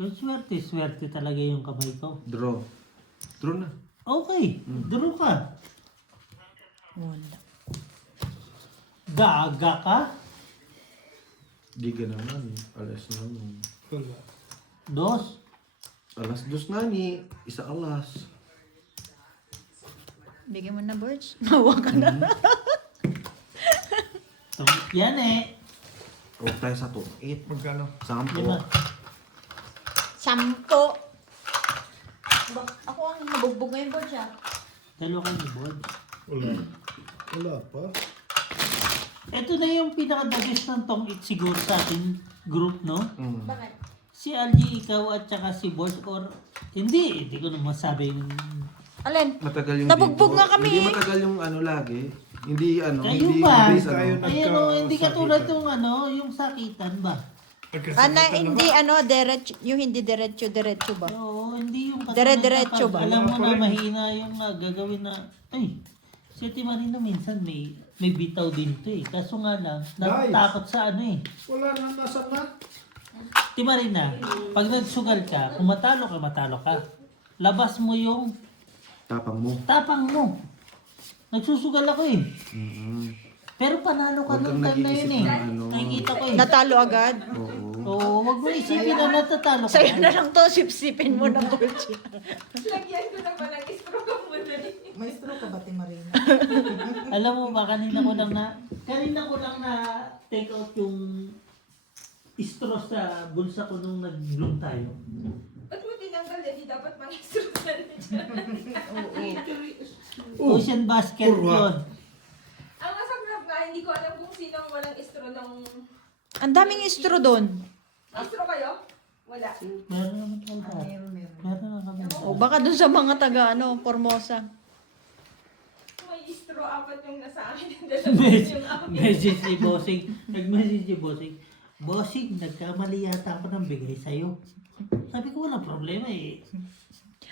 Pero swerte talaga yung kamay ko. Draw. Draw na. Okay, draw ka. Wala. Gaga ka? Diga naman. Alas naman. Wala. Dos. Alas dos nga ni. Isa alas. Bigyan mo na, Borge. Nawa ka na. Yan eh. Huwag tayo sa 8. Magkano? Sampo. Lima. 10. Ako ang nabugbog ngayon, Borge, ah. Dalawa kayo ni Borge. Wala. Wala pa. Ito na yung pinaka-dagis ng tong it siguro sa ating group, no? Bakit? Si Algie, ikaw at saka si Borge or... Hindi ko naman masabi yung... Alin? Matagal yung Nabugbog dito. nga kami Hindi eh. matagal yung ano lagi. Hindi ano. Kayo hindi ba? mabilis, Kayo ano. na- Ayan o, hindi katulad Nagkasakitan. yung ano, yung sakitan ba? Ana, hindi diretso, yung hindi diretso ba? Oo, hindi yung katulad Dire-diretso na pag ba? alam mo na Correct. mahina yung gagawin na... Ay, si Ate Marina minsan may bitaw din to eh. Kaso nga lang, natatakot sa ano eh. Wala na. Nasaan na? Ate Marina, pag nagsugal ka, kung matalo ka. Labas mo yung Tapang mo. tapang mo. Nagsusugal ako eh. Pero panalo ka Huwag kang nung time na yun nag-iisip eh. ng ano. Nakikita ko eh. Natalo agad. Oo. Oo, wag mo isipin na natatalo ka. Sa'yo na lang to, sipsipin mo na, Borge. Lagyan ko na palang straw ka muna eh. Maestro ka ba, Marina? Alam mo ba, kanina ko lang na take out yung straw sa bulsa ko nung nag-bloom tayo. Ba't mo tinanggal eh? Di dapat pang straw na Ocean basket yun. Ang masarap nga, hindi ko alam kung sino ang walang straw ng... Ang daming istro doon. May straw kayo? Wala. Meron naman talaga. Meron na kami. O baka doon sa mga taga, Formosa. May straw, apat yung nasa akin. Dalawa yung akin. Message si Bossing. Nag-message si Bossing. Bossing, nagkamali yata ako ng bigay sa'yo. Sabi ko, walang problema eh.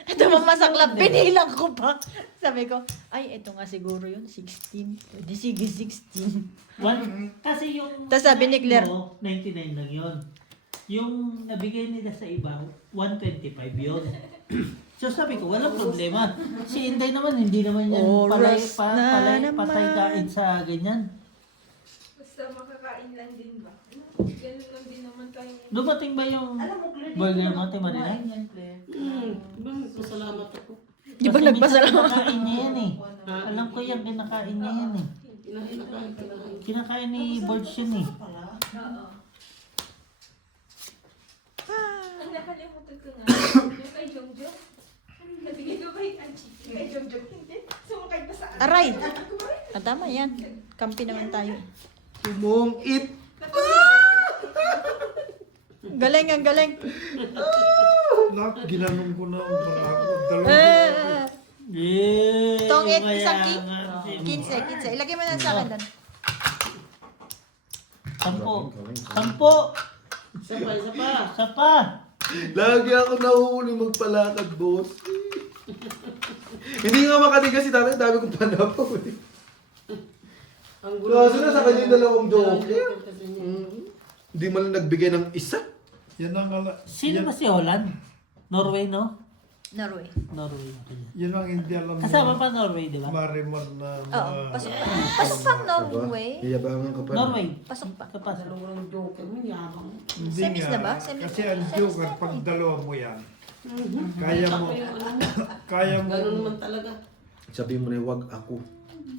Ito mamasaklap, pinilang ko pa. Sabi ko, ay, ito nga siguro yun, 16. Di sige, 16. Kasi yung... Tas sabi ni Claire, mo, 99 lang yun. Yung nabigay nila sa iba, 125 yun. So sabi ko, walang problema. Si Inday naman, hindi naman yan Oras na naman. patay kain sa ganyan. Basta makakain lang din ba? Ganun lang din naman tayo. Dumating ba yung Alam mo, Claire, burger mo, Ate Marina? kumain yan, Claire. Salamat ako. Di ba Kasi nagpasalamat? minsan Kinakain niya yan eh. Alam ko yan, kinakain niya yan eh. Kinakain. Kinakain ni Borge yun eh. Oo. Ang nakalimutan ko nga, yung kay Jongjong. Nabigay ko kay Anchi. Kay Jongjong. Hindi. Sumakay ba sa akin? Aray! Tama yan. Kampi naman tayo. Sumong it. Galing, ang galing. Ginanong ko na dalawang Tong Tong isang 15. Ilagay mo na sa akin doon. 10. Isa pa, isa pa. Isa pa. Lagi ako nahuhuli magpalakad, boss. Hindi nga makatigas si tatay, dami kong panapaw eh. Ang Kaso na sa kanya yung dalawang joke. kasi niya. Hindi man lang nagbigay ng isa. Yan ang Sino ba si Holland? Norway, no? Norway. Norway. yan ang hindi alam Kasama pa Norway, di ba? Marimar na Oo, pasok pa. Pasok pa Norway. Iyabangan ka pa. Norway. Pasok pa. Kapasok. Dalawang joker mo, yabang. Hindi Semis nga. na ba? Semis Kasi na. ang Semis joker, na. pag dalawa mo yan, kaya mo, kaya mo, Ganun naman talaga. Sabihin mo na huwag ako.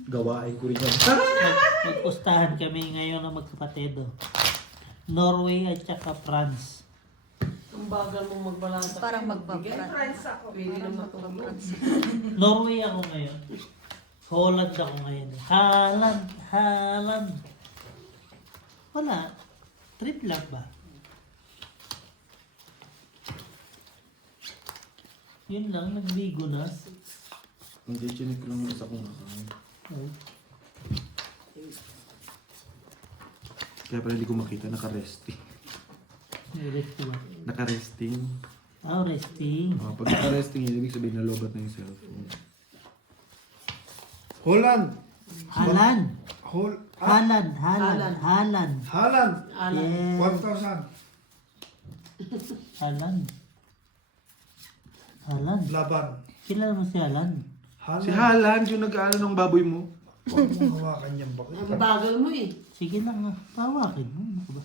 Gawain ko rin yan. Magpustahan kami ngayon ng magkapatid. Norway at saka France. Ang bagal mo magbalansa. Parang magpa-France. Friends ako. Pwede na matulog. Norway ako ngayon. Holland ako ngayon. Haaland. Wala. Trip lang ba? Yun lang, nagbigo na. Hindi, chinik lang yung isa kong kakain. Kaya pala hindi ko makita, naka-resting. Naka-resting. Resting. Pag naka-resting yun, ibig sabihin nalobat na yung cellphone. Holland, Haaland. Haaland, Haaland. Haaland, Yes. 1,000, Haaland. laban. Kilala mo si Haaland? Si Haaland, yung nag-ano ng baboy mo. Huwag mong hawakan niyang Ang bakit. bagal mo eh. Sige lang nga. Tawakin mo. Ano ba?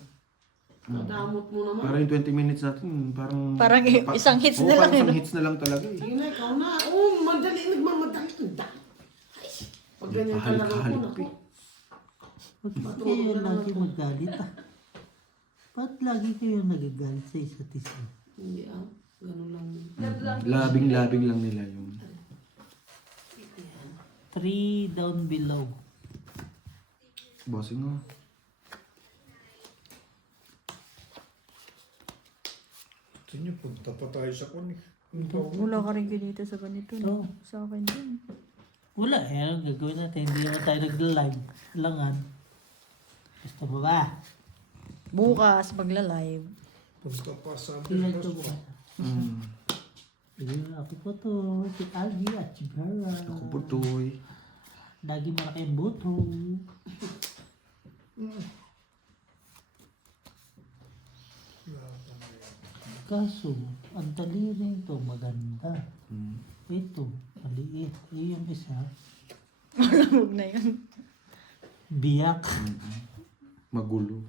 Nadamot mo naman. Parang yung 20 minutes natin, parang... Parang isang hits Oo, na lang, parang isang ano? hits na lang talaga eh. Sige na, ikaw na. Oo, madali. Nagmamadali. Ang dami. Ay, pag ganyan ka lang ako, Kahalik-kahalik naku. eh. Bakit kayo lagi magalit ah? Ba't lagi kayo nagagalit sa isa't isa? Hindi ah. Ganun lang. Labing-labing lang nila yun. 3 down below. Bossing nga. Ito niyo, punta pa tayo sa kunik. Wala ka rin ganito sa ganito. No? Sa akin din. Wala eh. Anong gagawin natin? Hindi naman tayo nag-live. Langan. Gusto mo ba? Bukas, magla-live. Punta pa sa Tingnan ko ba? Mm. Ako po to. Si Algie at si Vera. Ako po toy. Lagi malaki ang buto. Kaso, ang taliri ito maganda. Mm. Ito, maliit. Yung isa, Huwag na yun. biyak. Magulo.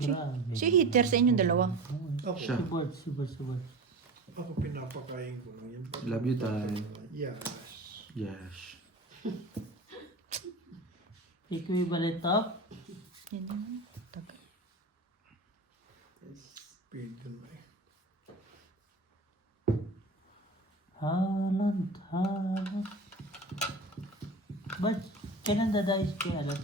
Grabe. Si Hitter sa inyong dalawa. Ako, Siya. Si Bart. ako pinapakain ko lang yan. Love you, tay. Yes. Yes. Equivalent of Yan yun. Tagal. Pwede na eh. Haaland. But, kailan dadayos kay Alan?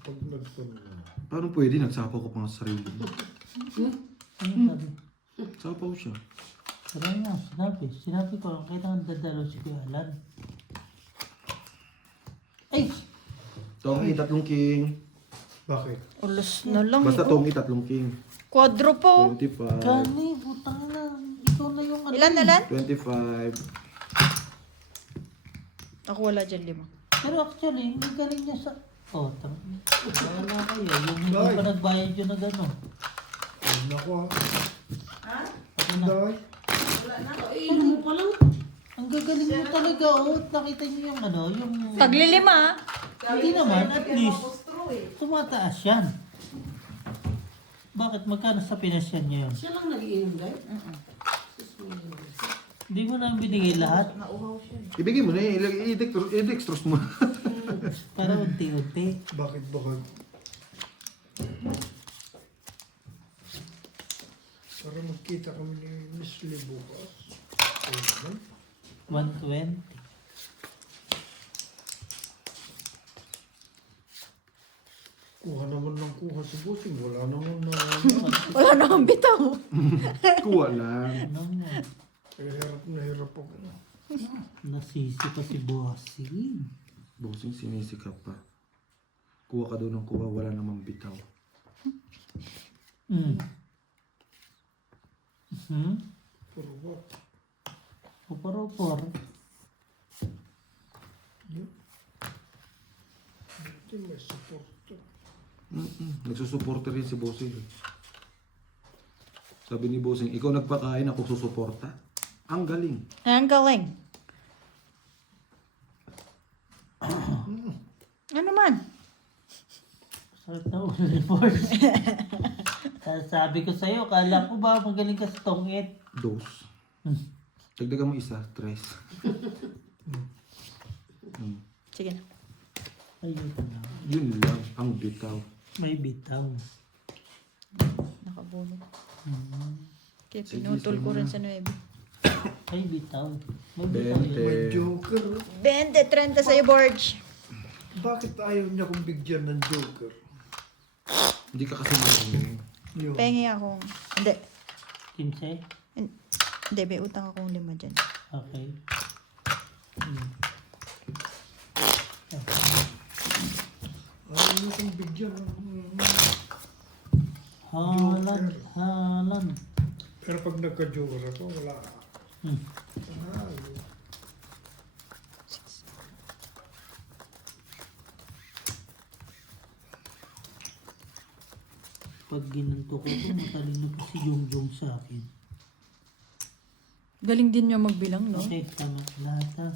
Pag nagpunta. Paano pwede? Nagsapaw ko pa nga sa sarili. Ano sabi? Sapaw siya. Wala nga, sinabi ko, kailangan dadalo si Kuya Alan. Ay! Tongi, tatlong king. Bakit? Ulos na lang. Basta eh. tongi, tatlong king. Quadro po. 25. Kani, putang na. Ikaw na yung ano. Ilan na lang? 25. Ako wala dyan 5. Pero actually, hindi ka rin niya sa... Oh, wala kayo. Yung hindi pa nagbayad yun na gano'n. Ayun ako ha. Ako na. Dahil. Ayun mo pa lang. Ang gagaling mo talaga, oh. Nakita niyo yung ano, yung... Paglilima. Hindi naman, at least, tumataas yan. Bakit? Magkano sa Pinas yan ngayon? Siya lang nag-iinom dahil. Hindi mo na binigay lahat Ibigay mo na eh. I-dextrose mo. para unti-unti. Bakit? Para magkita kami ni Miss Lee bukas. Ayun. 120. Kuha naman ng kuha si Bossing. Wala naman na. Wala namang bitaw. Kuha lang. Ano mo? Kaya hirap na hirap ako. Nasisi pa si Bossing. Bossing, sinisikap pa. Kuha ka doon ng kuha, wala namang bitaw. Hmm. Hmm? Pero what? Upar-upar. Hindi may support. Nagsusuporta rin si Bossing. Sabi ni Bossing, ikaw nagpakain, ako susuporta. Ang galing. Ang galing. Ano man? Sakit na ulo ni Force. Sabi ko sa'yo, kala ko ba magaling ka sa tongit? Dos. Dagdagan mo isa, tres. Sige na. Ayun na. Yun lang, ang bitaw. May bitaw. Nakabunot. Hmm. Kaya Sige, pinutol sige ko rin na. sa 9. May bitaw. May bitaw yun. May 20. Joker. 20, 30 sa'yo, Borge. Bakit ayaw niya kung bigyan ng Joker? Hindi ka kasi marunong. Yun. Pengi akong... Hindi. 15? Hindi, may utang akong 5 dyan. Okay. Ayaw niya kung bigyan ng... Haaland. Haaland. Pero pag nagka-Joker ako, wala. Hmm. Ayaw. Pag ginanto ko po, matalino po si Jongjong sa akin. Galing din niya magbilang, no? Okay, tama. Lahat ha.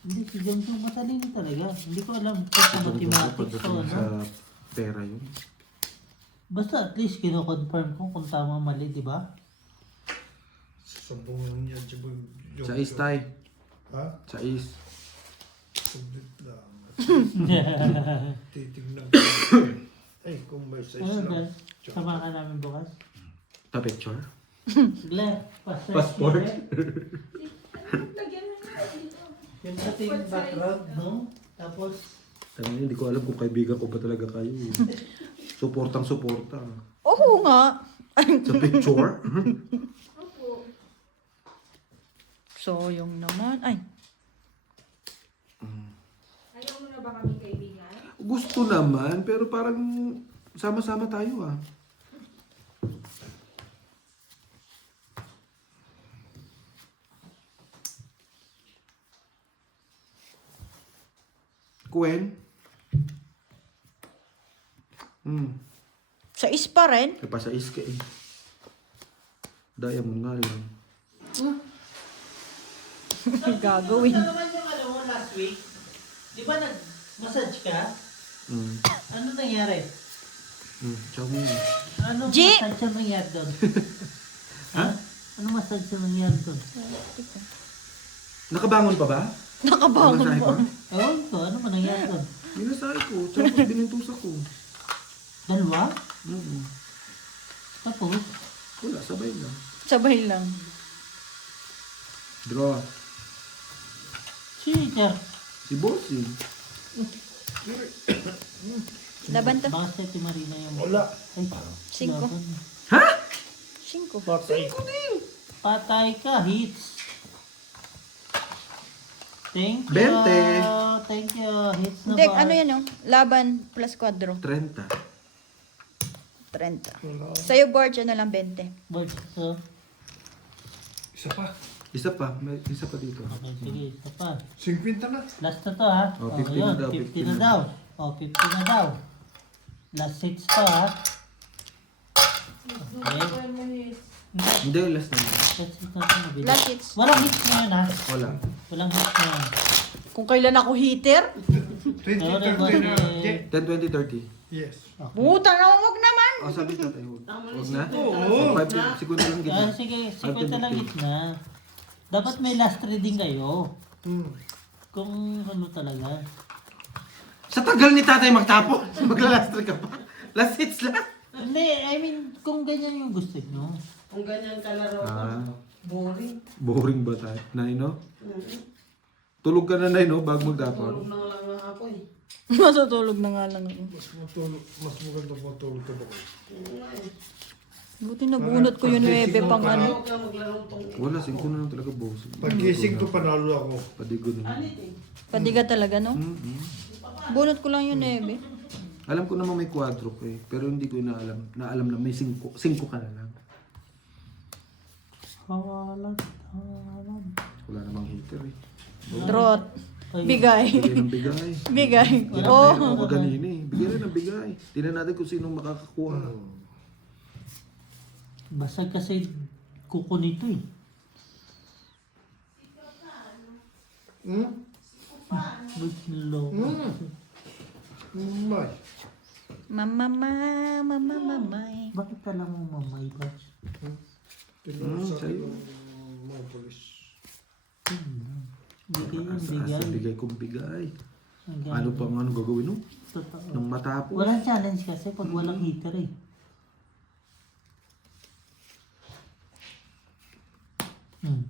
Hindi, si Jongjong matalino talaga. Hindi ko alam kung sa mathematics o Pagdating sa ano. pera yun. Basta at least kino-confirm ko kung tama mali, di ba? Sabungan niya siya yung Joker. Sa is tay. Ha? Sa is. Sundit lang. Titignan ko. Ay, kung may size Ano lang. na? Sama ka namin bukas? Ta picture. Glenn, passport. Passport. Lagyan na nga dito. Yung pati yung background, no? Tapos, Hindi ko alam kung kaibigan ko ba talaga kayo. Suportang suporta. Oo nga. Sa picture. Opo. So, yung naman... Ay, Ayaw mo na ba kami kaibigan? Gusto naman, pero parang sama-sama tayo ah. Gwen? sa is pa rin. Ay, pasais ka eh. Diamond nga lang. Gagawin. Ano naman yung ano mo last week? Di ba nag-massage ka? Ano nangyari? Ciao mo. Ano G! massage ang nangyari doon? Ha? Ano massage ang nangyari doon? Nakabangon pa ba? Nakabangon Masahe pa. Ewan ko, ano man nangyari doon? Binasahe ko. Tapos binintusa ko. Dalawa? Mm-mm. Tapos? Wala, sabay lang. Sabay lang. Draw. Sige. Si Bossing. Laban to. Baka si Ate Marina yung... Wala. Ay, 5. laban. 5. Patay. Patay ka, hits. Thank you. 20. Thank you, hits na Hindi, ba? ano yan oh? Laban plus quadro. 30. 30. Wala. Sa'yo, Borge, ano lang 20. Birds, so, Isa pa. Isa pa. May isa pa dito. okay, sige, isa pa. 50 na. Last na to ha. Oh, 50 na daw, 50 50 na na. daw. Oh, 50 na daw. Last 6 to ha. Okay. Hindi, last na. Last 6 na to mabilis. Last hits. Walang hits na yun ha. Wala. Walang hits na yun. Kung kailan ako hitter, 20, 30 na. Yeah. 10, 20, 30. Yes. puta na, huwag naman. Oh, sabi tatay, huwag. Tama na Huwag si na? Oo. 5 segundo lang gitna. Ah, sige, 50 lang hits na. Dapat may last reading kayo. Kung ano talaga. Sa tagal ni tatay magtapo, maglalastri ka pa. Last hits lang. Hindi, I mean, kung ganyan yung gusto nyo. Kung ganyan kalaro ko, Ah, boring. boring ba tayo? Nay, no? Tulog ka na, Nay, no? Bago magtapon. Tulog na lang nga ako eh. Masutulog na nga lang ako. Mas maganda matulog ka ba ko? Buti nabunot ko yung 9 pang ano. Huwag ka maglaro tong... Wala, 5 na lang talaga, boss. Pag-gising ko, panalo ako. Padigo na. Anit eh. Padiga talaga, no? Bunot ko lang yung 9. Alam ko naman may quadro ko eh, pero hindi ko naalam na may 5 ka na lang. Hawalan. Wala namang heater eh. Trot. Bigay. Bigay ng bigay. Bigay. Oh. Oh. Ako ganina eh. Bigay rin ng bigay. Tingnan natin kung sino makakakuha. Basag kasi kuko nito eh. Low. May. Mamay. Bakit ka lang mo mamay, Bats? Tinuro sa akin sa'yo. ng mga polis. Bigay yung Asa bigay. bigay kong bigay. Ang Ano galing. pa ang ano gagawin no? Totoo. Nang matapos. Walang challenge kasi pag walang heater eh. Hmm.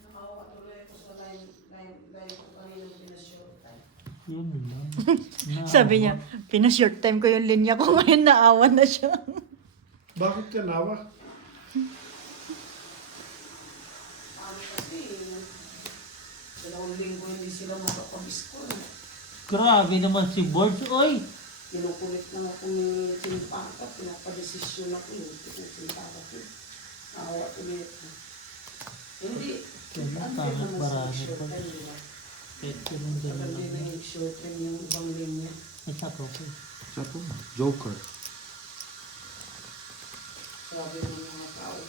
Nakawa tuloy ako sa line ko kanina pinashoot. Yun lang. Sabi niya, pina-short time ko yung linya ko ngayon naawan na siya. Bakit ka nawa? Ano kasi, 2 linggo hindi sila makapag-score. Grabe naman si Boards. Oy! Kinukulit na ako ni Simpaka, pinapadesisyon ako yun. Simpaka ko. Awa tuloy ako. Hindi. Kaya Ang pangit naman marami sa pa. short time, di ba? Kahit ganun ganun Maganda na lang. yung short time yung ibang linya. Ay, sapo ko. Sa to, Joker. Sabi ng mga tao,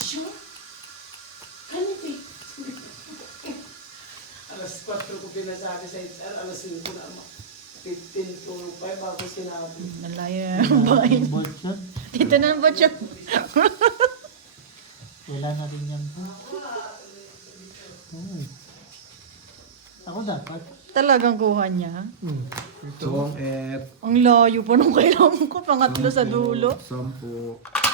sure? Kanit eh. Alas 4 ko pinasabi sa HR, alas 5 na ama. 15 to 5 bago sinabi. Nalaya ang bahay. Boards yun. Dito na ba siya? Wala na rin yan po. Uy. Ako dapat. Talagang kuha niya. So, at Ang layo pa nung kailangan ko. Pangatlo sa dulo. 10.